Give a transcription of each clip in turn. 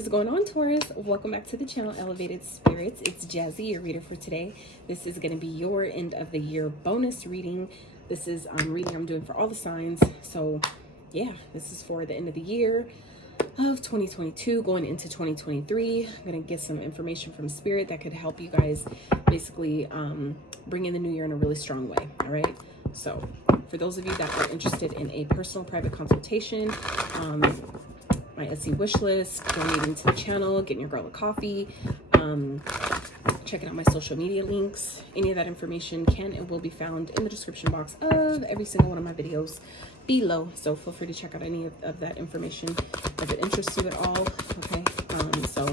is going on, Taurus? Welcome back to the channel, Elevated Spirits. It's Jazzy, your reader for today. This is going to be your end of the year bonus reading. This is reading I'm doing for all the signs. So yeah, this is for the end of the year of 2022 going into 2023. I'm going to get some information from Spirit that could help you guys basically bring in the new year in a really strong way. All right, so for those of you that are interested in a personal private consultation, my Etsy wish list, donating to the channel, getting your girl a coffee, checking out my social media links, any of that information can and will be found in the description box of every single one of my videos below. So feel free to check out any of that information if it interests you at all. Okay, so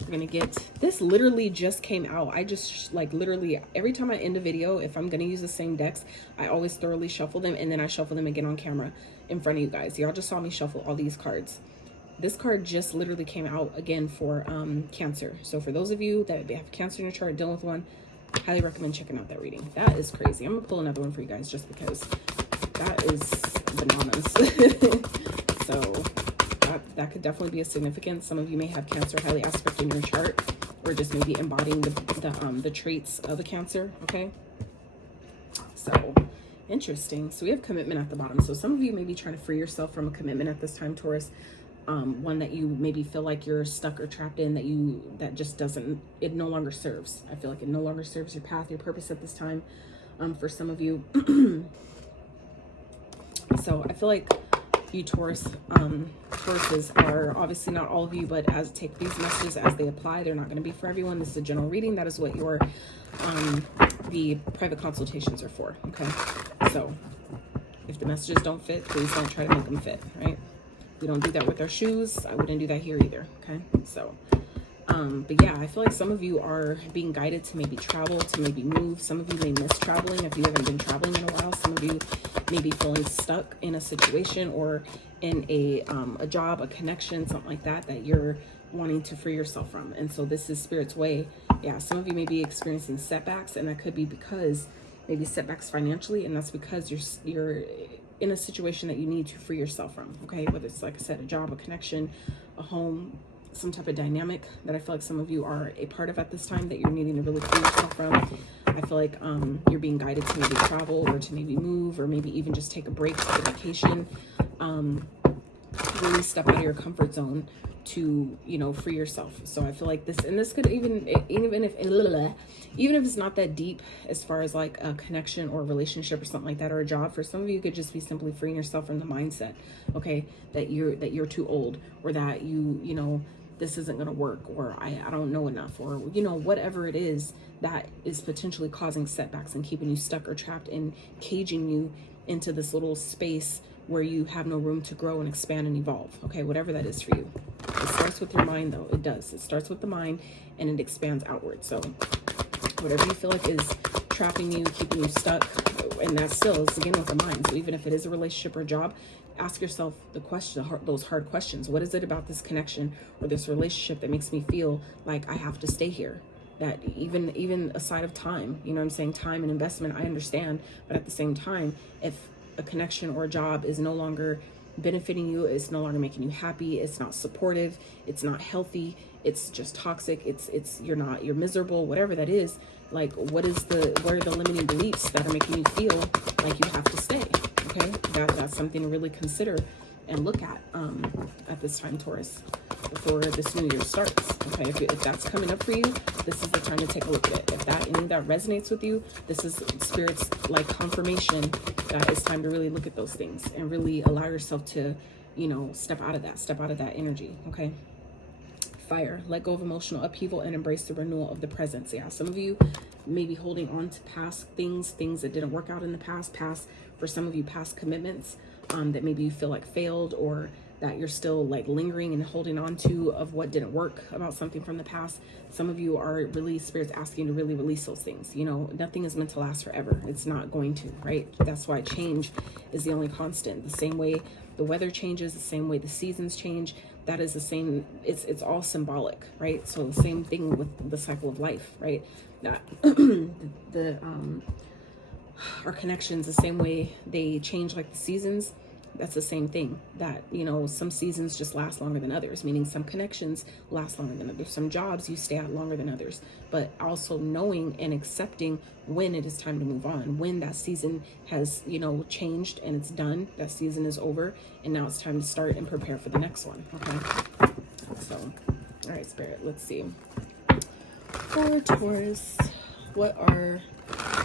we're gonna get this. Literally just came out. I just literally every time I end a video, if I'm gonna use the same decks, I always thoroughly shuffle them and then I shuffle them again on camera in front of you guys. Y'all just saw me shuffle all these cards. This card just literally came out again for Cancer. So for those of you that have Cancer in your chart, dealing with one, highly recommend checking out that reading. That is crazy. I'm gonna pull another one for you guys just because that is bananas. So that could definitely be a significance. Some of you may have Cancer highly aspect in your chart, or just maybe embodying the traits of a Cancer. Okay, so interesting. So we have commitment at the bottom. So some of you may be trying to free yourself from a commitment at this time, Taurus. One that you maybe feel like you're stuck or trapped in, that just doesn't, it no longer serves. I feel like it no longer serves your path, your purpose at this time, for some of you. So I feel like you Tauruses are obviously not all of you, but take these messages as they apply. They're not going to be for everyone. This is a general reading. That is what your the private consultations are for. Okay, so if the messages don't fit, please don't try to make them fit, right? We don't do that with our shoes. I wouldn't do that here either. Okay, so but yeah, I feel like some of you are being guided to maybe travel, to maybe move. Some of you may miss traveling if you haven't been traveling in a while. Some of you may be feeling stuck in a situation or in a job, a connection, something like that you're wanting to free yourself from. And so this is Spirit's way. Yeah, some of you may be experiencing setbacks, and that could be because maybe setbacks financially, and that's because you're in a situation that you need to free yourself from. Okay, whether it's, like I said, a job, a connection, a home, some type of dynamic that I feel like some of you are a part of at this time that you're needing to really free yourself from. I feel like you're being guided to maybe travel, or to maybe move, or maybe even just take a break, take a vacation, really step out of your comfort zone to, free yourself. So I feel like this could even if it's not that deep as far as like a connection or a relationship or something like that, or a job, for some of you, it could just be simply freeing yourself from the mindset, okay, that you're too old, or that this isn't going to work, or I don't know enough, or whatever it is that is potentially causing setbacks and keeping you stuck or trapped and caging you into this little space where you have no room to grow and expand and evolve. Okay, whatever that is for you. It starts with your mind, though. It does. It starts with the mind and it expands outward. So whatever you feel like is trapping you, keeping you stuck, and that still is again with the mind. So even if it is a relationship or a job, ask yourself those hard questions. What is it about this connection or this relationship that makes me feel like I have to stay here? That even aside of time, I'm saying, time and investment, I understand, but at the same time, if a connection or a job is no longer benefiting you, it's no longer making you happy, it's not supportive, it's not healthy, it's just toxic, you're miserable, whatever that is, like what are the limiting beliefs that are making you feel like you have to stay? Okay, that's something to really consider and look at this time, Taurus, before this new year starts. Okay, if that's coming up for you, this is the time to take a look at it. If any of that resonates with you, this is Spirit's confirmation that it's time to really look at those things and really allow yourself to, step out of that energy. Okay. Fire, let go of emotional upheaval and embrace the renewal of the present. So yeah, some of you may be holding on to past things that didn't work out in the past, for some of you, past commitments that maybe you feel like failed, or that you're still lingering and holding on to, of what didn't work about something from the past. Some of you are really, Spirit's asking you to really release those things. Nothing is meant to last forever. It's not going to, right? That's why change is the only constant. The same way the weather changes, the same way the seasons change, that is the same. It's all symbolic, right? So the same thing with the cycle of life, right? That our connections, the same way they change like the seasons, That's the same thing, that, you know, some seasons just last longer than others, meaning some connections last longer than others. Some jobs you stay at longer than others, but also knowing and accepting when it is time to move on, when that season has, you know, changed and it's done, that season is over, and now it's time to start and prepare for the next one. Okay. So, all right, Spirit, let's see. For Taurus, what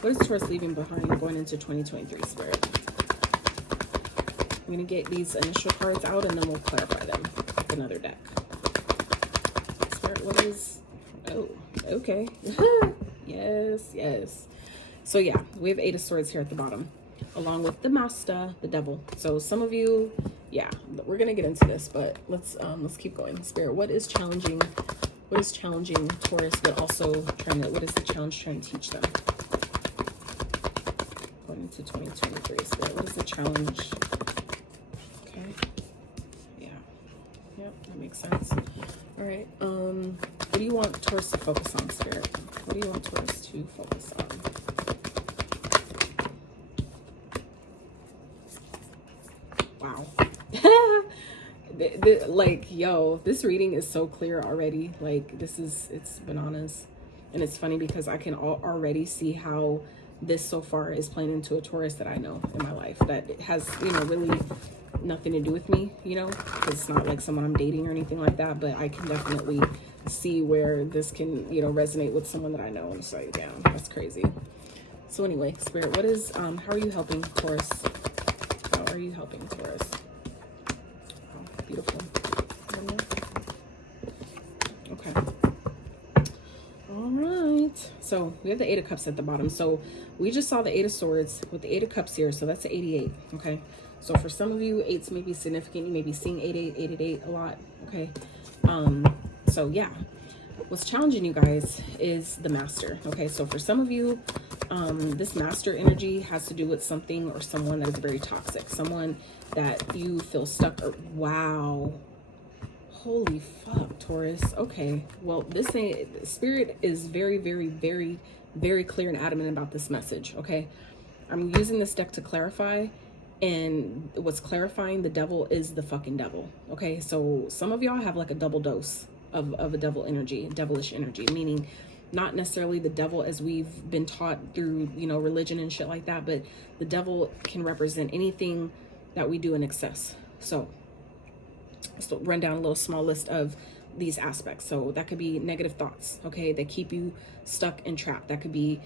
is Taurus leaving behind going into 2023, Spirit? I'm going to get these initial cards out and then we'll clarify them with another deck. Spirit, what is... Oh, okay. Yes. So yeah, we have 8 of Swords here at the bottom, along with the Master, the Devil. So some of you, yeah, we're going to get into this, but let's keep going. Spirit, what is challenging Taurus, but also what is the challenge trying to teach them? Going into 2023, Spirit, what is the challenge? Okay. Yeah. Yep, that makes sense. All right. What do you want Taurus to focus on, Spirit? What do you want Taurus to focus on? Wow. Like, yo, this reading is so clear already. Like, it's bananas. And it's funny because I can already see how this so far is playing into a Taurus that I know in my life, that it has, you know, really nothing to do with me, you know, because it's not like someone I'm dating or anything like that, but I can definitely see where this can, you know, resonate with someone that I know. And so, yeah, that's crazy. So anyway, Spirit, what is, how are you helping Taurus? How are you helping Taurus? Oh, beautiful. Okay. All right. So we have the 8 of Cups at the bottom. So we just saw the 8 of Swords with the 8 of Cups here. So that's the 88. Okay. So for some of you, 8s may be significant. You may be seeing 888 a lot. Okay. So yeah, what's challenging you guys is the Master. Okay. So for some of you, this Master energy has to do with something or someone that is very toxic, someone that you feel stuck or, wow. Holy fuck, Taurus. Okay. Well, Spirit is very, very, very, very clear and adamant about this message. Okay. I'm using this deck to clarify. And what's clarifying the Devil is the fucking devil. Okay, so some of y'all have like a double dose of a devil energy, devilish energy, meaning not necessarily the devil as we've been taught through, you know, religion and shit like that, but the devil can represent anything that we do in excess. So run down a little small list of these aspects. So that could be negative thoughts, okay, that keep you stuck and trapped. That could be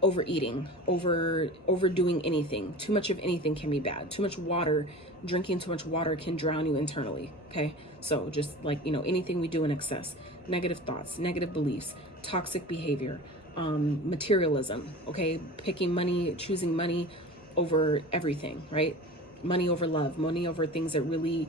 overeating, overdoing anything. Too much of anything can be bad. Too much water, drinking too much water can drown you internally. Okay. So just like, you know, anything we do in excess, negative thoughts, negative beliefs, toxic behavior, materialism. Okay. Picking money, choosing money over everything, right? Money over love, money over things that really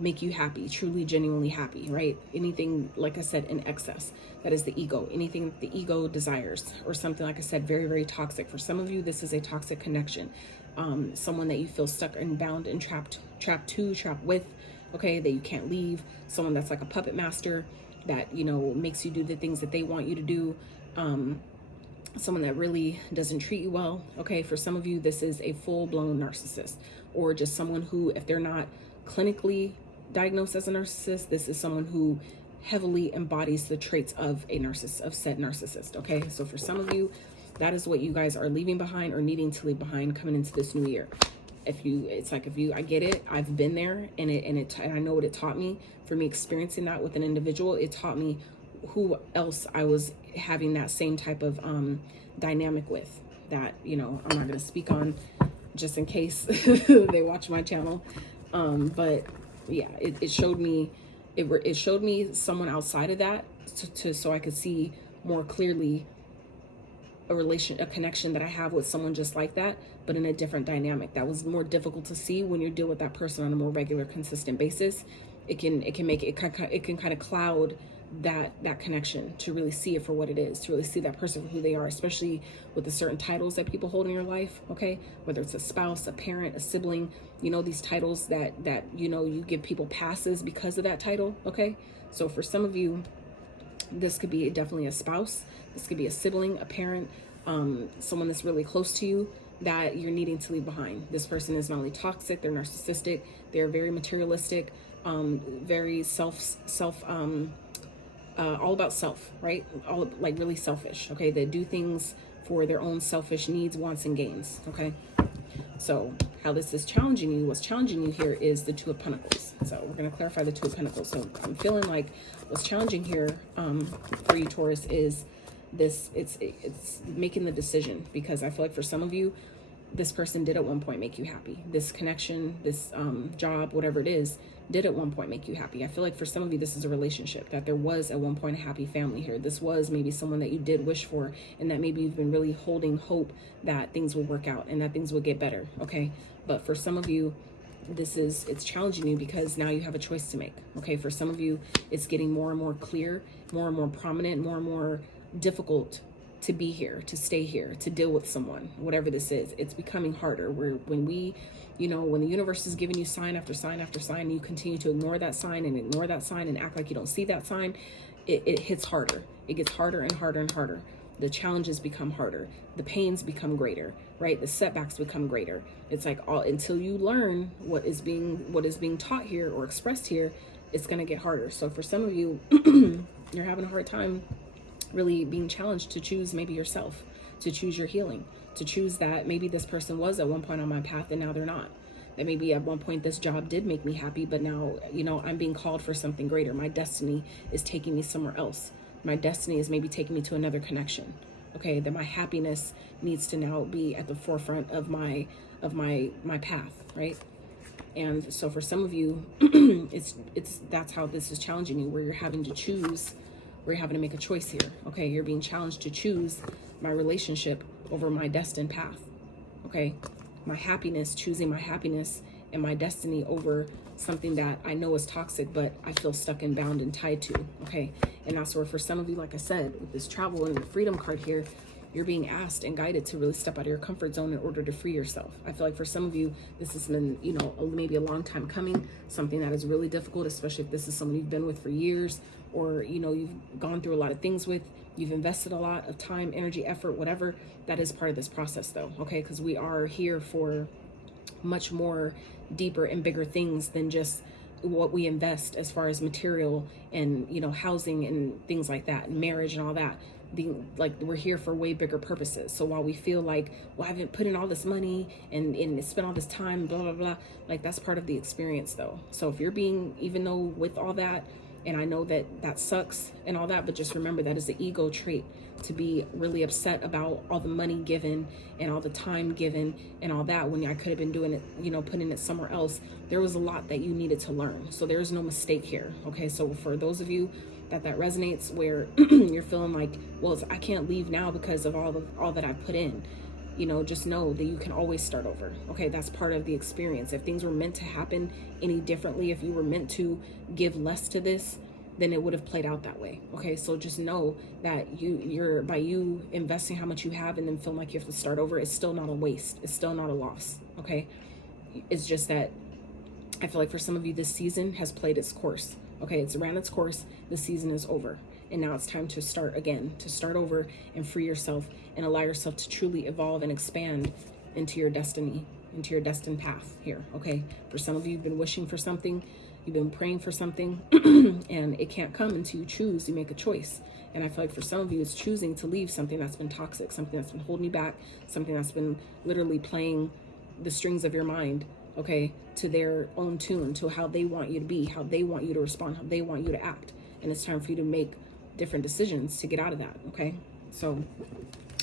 make you happy, truly, genuinely happy, right? Anything, like I said, in excess, that is the ego. Anything the ego desires, or something, like I said, very, very toxic. For some of you, this is a toxic connection. Someone that you feel stuck and bound and trapped with, okay, that you can't leave. Someone that's like a puppet master that, you know, makes you do the things that they want you to do. Someone that really doesn't treat you well. Okay, for some of you, this is a full-blown narcissist, or just someone who, if they're not clinically diagnosed as a narcissist, this is someone who heavily embodies the traits of a narcissist, of said narcissist. Okay, so for some of you, that is what you guys are leaving behind or needing to leave behind coming into this new year. I get it. I've been there, and I know what it taught me. For me, experiencing that with an individual, it taught me who else I was having that same type of dynamic with, that, you know, I'm not going to speak on, just in case they watch my channel. But yeah, it showed me, it showed me someone outside of that so I could see more clearly a connection that I have with someone just like that, but in a different dynamic. That was more difficult to see when you deal with that person on a more regular, consistent basis. It can kind of cloud that connection, to really see it for what it is, to really see that person for who they are, especially with the certain titles that people hold in your life. Okay, whether it's a spouse, a parent, a sibling, you know, these titles that you know, you give people passes because of that title. Okay, so for some of you, this could be definitely a spouse, this could be a sibling, a parent, someone that's really close to you, that you're needing to leave behind. This person is not only toxic, they're narcissistic, they're very materialistic, very all about self, right? All like really selfish. Okay, they do things for their own selfish needs, wants, and gains. Okay, so how this is challenging you, what's challenging you here is the Two of Pentacles. So we're going to clarify the Two of Pentacles. So I'm feeling like what's challenging here for you, Taurus, is this, it's making the decision, because I feel like for some of you, this person did at one point make you happy. This connection, this job, whatever it is, did at one point make you happy. I feel like for some of you, this is a relationship, that there was at one point a happy family here. This was maybe someone that you did wish for, and that maybe you've been really holding hope that things will work out and that things will get better. Okay. But for some of you, it's challenging you because now you have a choice to make. Okay. For some of you, it's getting more and more clear, more and more prominent, more and more difficult to be here, to stay here, to deal with someone, whatever this is. It's becoming harder. When the universe is giving you sign after sign after sign, and you continue to ignore that sign and ignore that sign and act like you don't see that sign, it hits harder. It gets harder and harder and harder. The challenges become harder. The pains become greater, right? The setbacks become greater. It's like until you learn what is being taught here or expressed here, it's going to get harder. So for some of you, you're having a hard time really being challenged to choose maybe yourself, to choose your healing, to choose that maybe this person was at one point on my path and now they're not. That maybe at one point this job did make me happy, but now, I'm being called for something greater. My destiny is taking me somewhere else. My destiny is maybe taking me to another connection. Okay, that my happiness needs to now be at the forefront of my path, right? And so for some of you, that's how this is challenging you, where you're having to choose. We're having to make a choice here. Okay, you're being challenged to choose my relationship over my destined path. Okay, my happiness, choosing my happiness and my destiny over something that I know is toxic, but I feel stuck and bound and tied to. Okay, and that's where for some of you, like I said, with this travel and the freedom card here, you're being asked and guided to really step out of your comfort zone in order to free yourself. I feel like for some of you, this has been, maybe a long time coming, something that is really difficult, especially if this is someone you've been with for years, or, you've gone through a lot of things with, you've invested a lot of time, energy, effort, whatever. That is part of this process though. Okay. Because we are here for much more deeper and bigger things than just what we invest as far as material and, housing and things like that, and marriage and all that. We're here for way bigger purposes. So while we feel like, well, I haven't put in all this money and spent all this time, blah, blah, blah, like that's part of the experience though. So if you're even though with all that, and I know that sucks and all that, but just remember that is the ego trait, to be really upset about all the money given and all the time given and all that, when I could have been doing it, putting it somewhere else. There was a lot that you needed to learn. So there's no mistake here. Okay. So for those of you that resonates, where you're feeling like, well, I can't leave now because of all that I put in, just know that you can always start over. Okay. That's part of the experience. If things were meant to happen any differently, if you were meant to give less to this, then it would have played out that way. Okay. So just know that by you investing how much you have and then feeling like you have to start over, it's still not a waste. It's still not a loss. Okay. It's just that I feel like for some of you, this season has played its course. Okay. It's ran its course. The season is over. And now it's time to start again, to start over and free yourself and allow yourself to truly evolve and expand into your destiny, into your destined path here. Okay. For some of you, you've been wishing for something, you've been praying for something, and it can't come until you choose, you make a choice. And I feel like for some of you, it's choosing to leave something that's been toxic, something that's been holding you back, something that's been literally playing the strings of your mind, okay, to their own tune, to how they want you to be, how they want you to respond, how they want you to act. And it's time for you to make different decisions to get out of that. Okay. So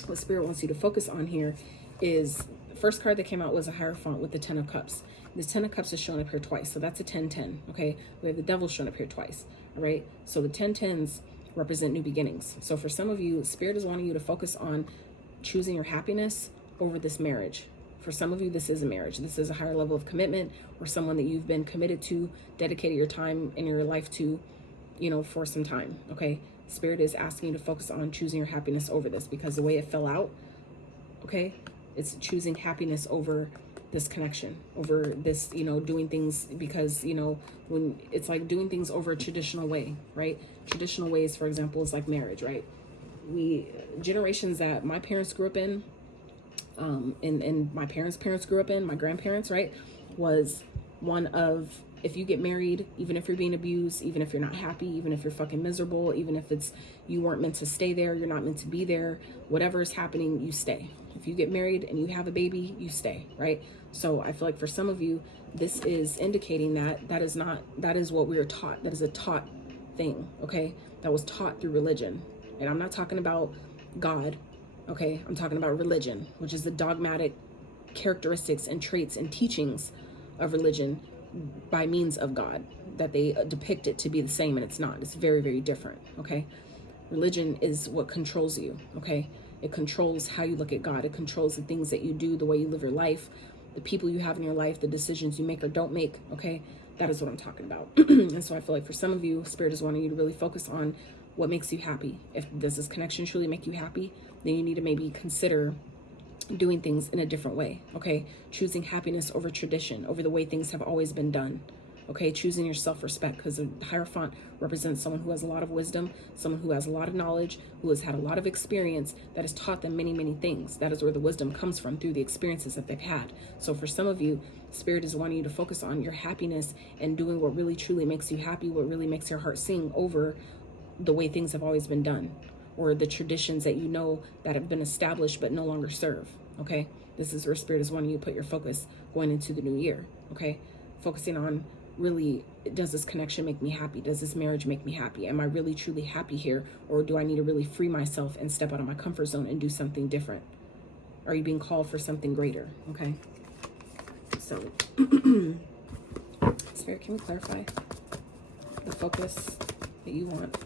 what Spirit wants you to focus on here is the first card that came out was a Hierophant with the 10 of Cups. The 10 of Cups is shown up here twice. So that's a 10-10. Okay. We have the Devil shown up here twice. All right. So the 10-10s represent new beginnings. So for some of you, Spirit is wanting you to focus on choosing your happiness over this marriage. For some of you, this is a marriage. This is a higher level of commitment, or someone that you've been committed to, dedicated your time and your life to, for some time. Okay. Spirit is asking you to focus on choosing your happiness over this, because the way it fell out, okay, it's choosing happiness over this connection, over this, doing things because, when it's like doing things over a traditional way, right? Traditional ways, for example, is like marriage, right? Generations that my parents grew up in, and my parents grew up in, my grandparents, right, was one of, if you get married, even if you're being abused, even if you're not happy, even if you're fucking miserable, even if it's, you weren't meant to stay there, you're not meant to be there, whatever is happening, you stay. If you get married and you have a baby, you stay, right? So I feel like for some of you, this is indicating that that is what we are taught. That is a taught thing, okay? That was taught through religion. And I'm not talking about God, okay? I'm talking about religion, which is the dogmatic characteristics and traits and teachings of religion by means of God, that they depict it to be the same, and it's not. It's very, very different, okay? Religion is what controls you, okay? It controls how you look at God. It controls the things that you do, the way you live your life, the people you have in your life, the decisions you make or don't make, okay? That is what I'm talking about. And so I feel like for some of you, Spirit is wanting you to really focus on what makes you happy. If does this connection truly make you happy, then you need to maybe consider doing things in a different way, okay? Choosing happiness over tradition, over the way things have always been done, okay? Choosing your self-respect, because the Hierophant represents someone who has a lot of wisdom, someone who has a lot of knowledge, who has had a lot of experience, that has taught them many, many things. That is where the wisdom comes from, through the experiences that they've had. So for some of you, Spirit is wanting you to focus on your happiness and doing what really truly makes you happy, what really makes your heart sing, over the way things have always been done, or the traditions that you know that have been established but no longer serve, okay? This is where Spirit is wanting you to put your focus going into the new year, okay? Focusing on, really, does this connection make me happy? Does this marriage make me happy? Am I really truly happy here? Or do I need to really free myself and step out of my comfort zone and do something different? Are you being called for something greater, okay? So, Spirit, can we clarify the focus that you want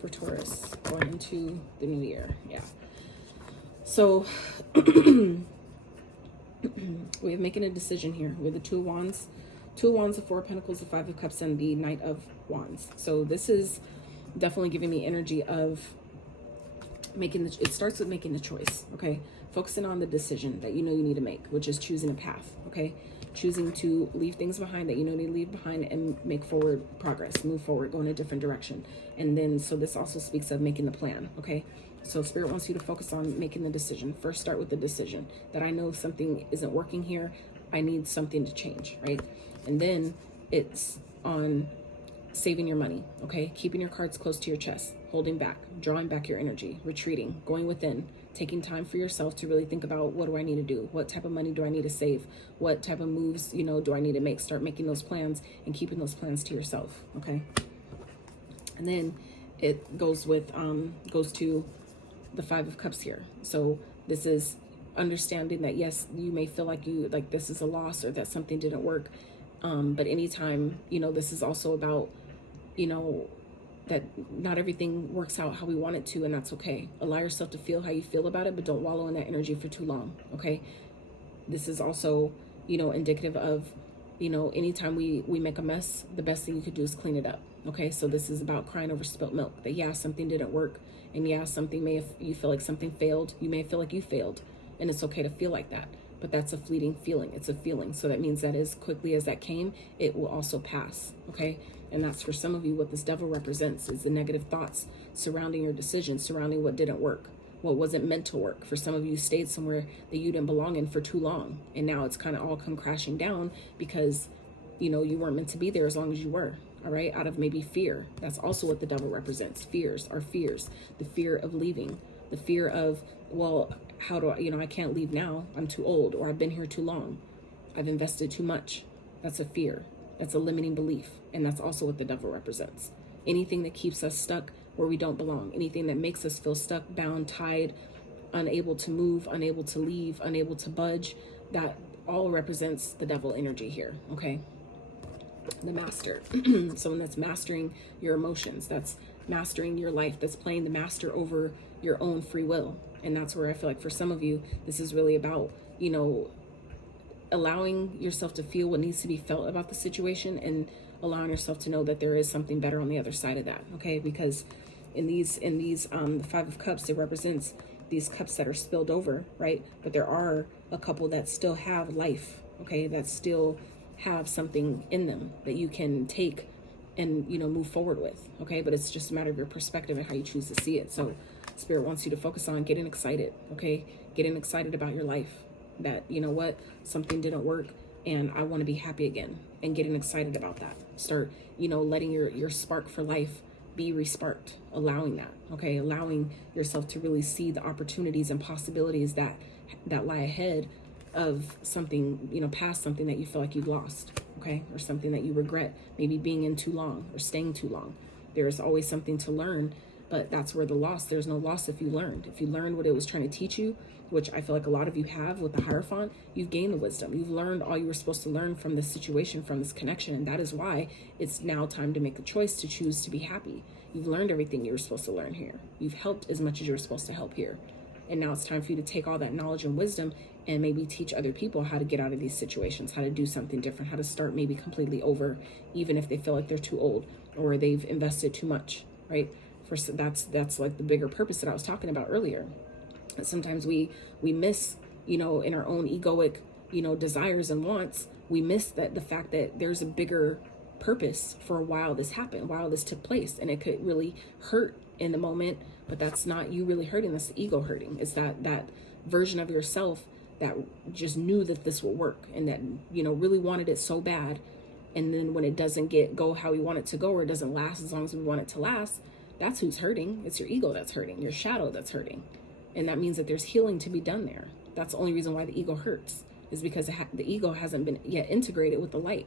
for Taurus going into the new year? Yeah. So we have making a decision here with the Two of Wands, the Four of Pentacles, the Five of Cups, and the Knight of Wands. So this is definitely giving me energy of making the, it starts with making the choice, okay? Focusing on the decision that you know you need to make, which is choosing a path, okay? Choosing to leave things behind that you know you need to leave behind and make forward progress, move forward, go in a different direction. And then, so this also speaks of making the plan, okay? So Spirit wants you to focus on making the decision. First, start with the decision that I know something isn't working here. I need something to change, right? And then it's on saving your money, okay? Keeping your cards close to your chest, holding back, drawing back your energy, retreating, going within, taking time for yourself to really think about, what do I need to do? What type of money do I need to save? What type of moves, you know, do I need to make? Start making those plans and keeping those plans to yourself, okay? And then it goes with, goes to the Five of Cups here. So this is understanding that, yes, you may feel like this is a loss or that something didn't work. But anytime, you know, this is also about, you know, that not everything works out how we want it to, and that's okay. Allow yourself to feel how you feel about it, but don't wallow in that energy for too long, okay? This is also, you know, indicative of, you know, anytime we make a mess, the best thing you could do is clean it up, okay? So this is about crying over spilt milk, that yeah, something didn't work, and yeah, something may have, you feel like something failed, you may feel like you failed, and it's okay to feel like that. But that's a fleeting feeling. It's a feeling. So that means that as quickly as that came, it will also pass, okay? And that's for some of you what this devil represents, is the negative thoughts surrounding your decisions, surrounding what didn't work, what wasn't meant to work. For some of you, stayed somewhere that you didn't belong in for too long. And now it's kind of all come crashing down because, you know, you weren't meant to be there as long as you were, all right? Out of maybe fear. That's also what the devil represents. Fears are fears. The fear of leaving, the fear of, well, how do I, you know, I can't leave now. I'm too old, or I've been here too long. I've invested too much. That's a fear. That's a limiting belief. And that's also what the devil represents. Anything that keeps us stuck where we don't belong, anything that makes us feel stuck, bound, tied, unable to move, unable to leave, unable to budge, that all represents the devil energy here, okay? The master, someone that's mastering your emotions, that's mastering your life, that's playing the master over your own free will. And that's where I feel like for some of you, this is really about, you know, allowing yourself to feel what needs to be felt about the situation, and allowing yourself to know that there is something better on the other side of that, okay? Because in these the Five of Cups, it represents these cups that are spilled over, right? But there are a couple that still have life, okay? That still have something in them that you can take and, you know, move forward with, okay? But it's just a matter of your perspective and how you choose to see it. So Spirit wants you to focus on getting excited, okay? getting excited about your life, that, you know what, something didn't work and I want to be happy again, and getting excited about that. Start, you know, letting your spark for life be resparked, allowing that, okay? Allowing yourself to really see the opportunities and possibilities that lie ahead of something, you know, past something that you feel like you've lost, okay? Or something that you regret, maybe being in too long or staying too long. There's always something to learn, but that's where there's no loss if you learned. If you learned what it was trying to teach you, which I feel like a lot of you have with the Hierophant, you've gained the wisdom. You've learned all you were supposed to learn from this situation, from this connection. And that is why it's now time to make a choice to choose to be happy. You've learned everything you were supposed to learn here. You've helped as much as you were supposed to help here. And now it's time for you to take all that knowledge and wisdom and maybe teach other people how to get out of these situations, how to do something different, how to start maybe completely over, even if they feel like they're too old or they've invested too much, right? That's like the bigger purpose that I was talking about earlier. Sometimes we miss, you know, in our own egoic, you know, desires and wants, we miss that the fact that there's a bigger purpose for while this happened, while this took place. And it could really hurt in the moment, but that's not you really hurting, that's the ego hurting. It's that version of yourself that just knew that this will work and that, you know, really wanted it so bad. And then when it doesn't go how we want it to go, or it doesn't last as long as we want it to last, that's who's hurting. It's your ego that's hurting, your shadow that's hurting. And that means that there's healing to be done there. That's the only reason why the ego hurts, is because the ego hasn't been yet integrated with the light,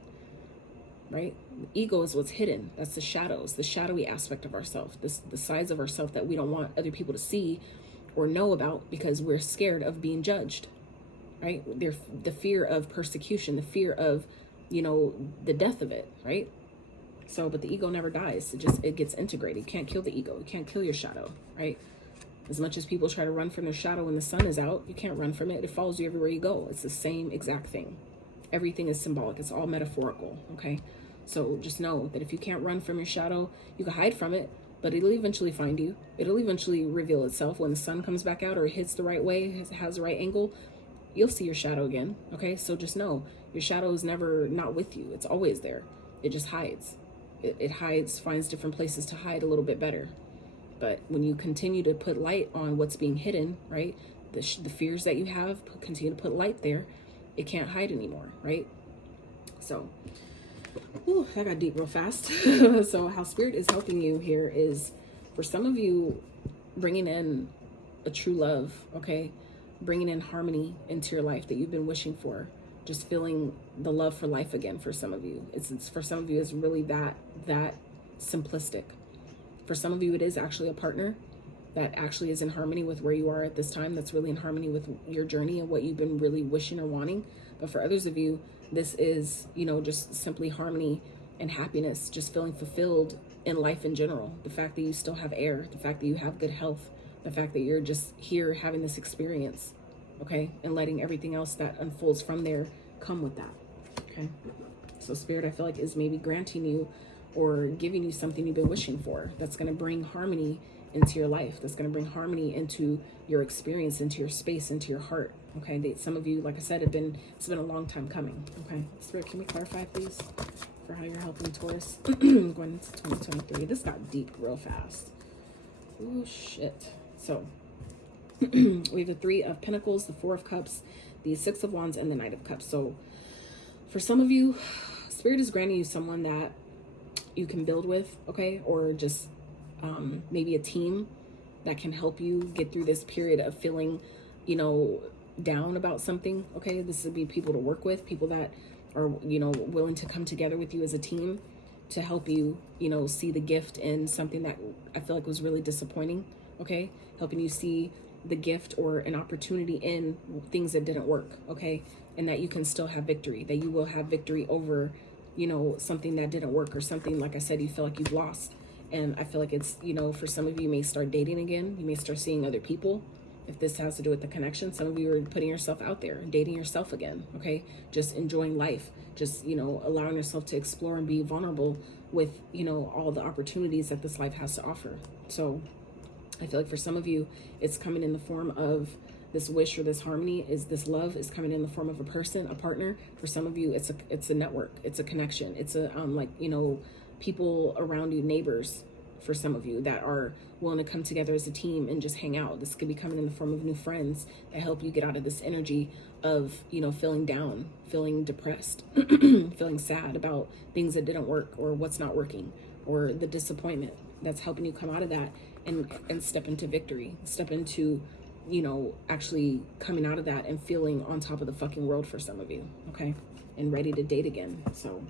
right? The ego is what's hidden. That's the shadows, the shadowy aspect of ourselves, the sides of ourselves that we don't want other people to see or know about because we're scared of being judged, right? The fear of persecution, the fear of, you know, the death of it, right? So, but the ego never dies. It gets integrated. You can't kill the ego. You can't kill your shadow, right? As much as people try to run from their shadow when the sun is out, you can't run from it. It follows you everywhere you go. It's the same exact thing. Everything is symbolic. It's all metaphorical, okay? So just know that if you can't run from your shadow, you can hide from it, but it'll eventually find you. It'll eventually reveal itself when the sun comes back out or it hits the right way, has the right angle. You'll see your shadow again, okay? So just know your shadow is never not with you. It's always there. It just hides. It hides, finds different places to hide a little bit better. But when you continue to put light on what's being hidden, right? The fears that you have, continue to put light there. It can't hide anymore, right? So, that got deep real fast. So how Spirit is helping you here is, for some of you, bringing in a true love, okay? Bringing in harmony into your life that you've been wishing for. Just feeling the love for life again for some of you. It's for some of you, it's really that simplistic. For some of you, it is actually a partner that actually is in harmony with where you are at this time. That's really in harmony with your journey and what you've been really wishing or wanting. But for others of you, this is, you know, just simply harmony and happiness, just feeling fulfilled in life in general. The fact that you still have air, the fact that you have good health, the fact that you're just here having this experience, okay? And letting everything else that unfolds from there come with that, okay? So Spirit, I feel like, is maybe granting you or giving you something you've been wishing for that's going to bring harmony into your life, that's going to bring harmony into your experience, into your space, into your heart, okay? Some of you, like I said, it's been a long time coming, okay? Spirit, can we clarify, please, for how you're helping Taurus going into 2023? This got deep real fast. Oh, shit. So, we have the Three of Pentacles, the Four of Cups, the Six of Wands, and the Knight of Cups. So, for some of you, Spirit is granting you someone that you can build with, okay? Or just maybe a team that can help you get through this period of feeling, you know, down about something, okay? This would be people to work with, people that are, you know, willing to come together with you as a team to help you, you know, see the gift in something that I feel like was really disappointing, okay? Helping you see the gift or an opportunity in things that didn't work, okay? And that you can still have victory, that you will have victory over, you know, something that didn't work or something, like I said, you feel like you've lost. And I feel like it's, you know, for some of you may start dating again. You may start seeing other people. If this has to do with the connection, some of you are putting yourself out there, dating yourself again, okay? Just enjoying life, just, you know, allowing yourself to explore and be vulnerable with, you know, all the opportunities that this life has to offer. So I feel like for some of you, it's coming in the form of this wish or this harmony, is this love is coming in the form of a person, a partner. For some of you, it's a network, it's a connection, it's a like, you know, people around you, neighbors, for some of you that are willing to come together as a team and just hang out. This could be coming in the form of new friends that help you get out of this energy of, you know, feeling down, feeling depressed, feeling sad about things that didn't work or what's not working, or the disappointment. That's helping you come out of that and step into victory, step into, you know, actually coming out of that and feeling on top of the fucking world for some of you, okay? And ready to date again. So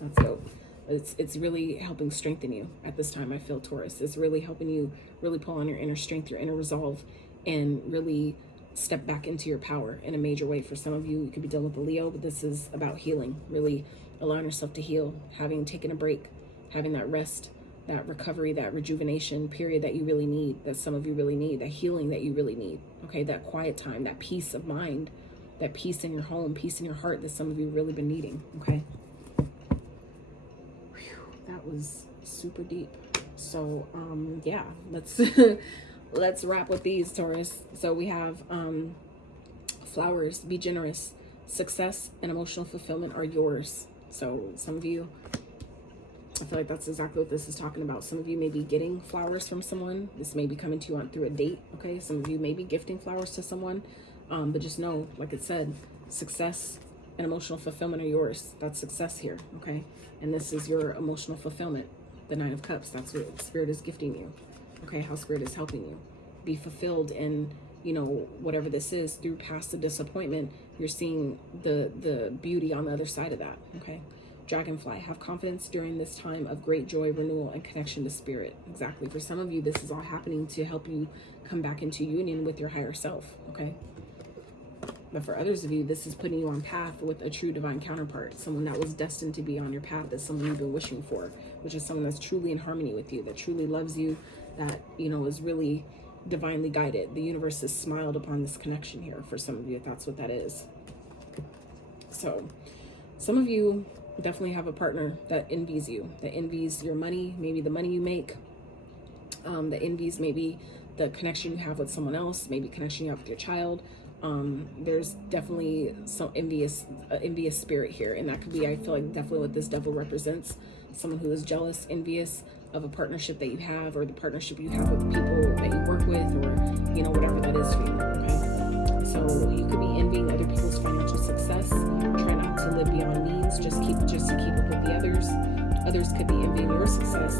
that's dope. It's really helping strengthen you at this time, I feel, Taurus. It's really helping you really pull on your inner strength, your inner resolve, and really step back into your power in a major way. For some of you, you could be dealing with a Leo, but this is about healing, really allowing yourself to heal, having taken a break, having that rest, that recovery, that rejuvenation period that you really need, that some of you really need, that healing that you really need, okay? That quiet time, that peace of mind, that peace in your home, peace in your heart that some of you really been needing, okay? That was super deep. So yeah, let's let's wrap with these, Taurus. So we have flowers, be generous, success and emotional fulfillment are yours. So some of you, I feel like that's exactly what this is talking about. Some of you may be getting flowers from someone. This may be coming to you on through a date, okay? Some of you may be gifting flowers to someone, but just know, like it said, success and emotional fulfillment are yours. That's success here, okay? And this is your emotional fulfillment, the Nine of Cups. That's what Spirit is gifting you, okay? How Spirit is helping you be fulfilled in, you know, whatever this is. Through past the disappointment, you're seeing the beauty on the other side of that, okay? Dragonfly, have confidence during this time of great joy, renewal, and connection to Spirit. Exactly. For some of you, this is all happening to help you come back into union with your higher self, okay? But for others of you, this is putting you on path with a true divine counterpart, someone that was destined to be on your path, that's someone you've been wishing for, which is someone that's truly in harmony with you, that truly loves you, that, you know, is really divinely guided. The universe has smiled upon this connection here for some of you, if that's what that is. So some of you definitely have a partner that envies you, that envies your money, maybe the money you make, that envies maybe the connection you have with someone else, maybe connection you have with your child. There's definitely some envious spirit here, and that could be, I feel like, definitely what this devil represents. Someone who is jealous, envious of a partnership that you have, or the partnership you have with people that you work with, or, you know, whatever that is for you, okay? So you could be envying other people's financial success. Try not to live beyond means, just to keep up with the others. Others could be envying your success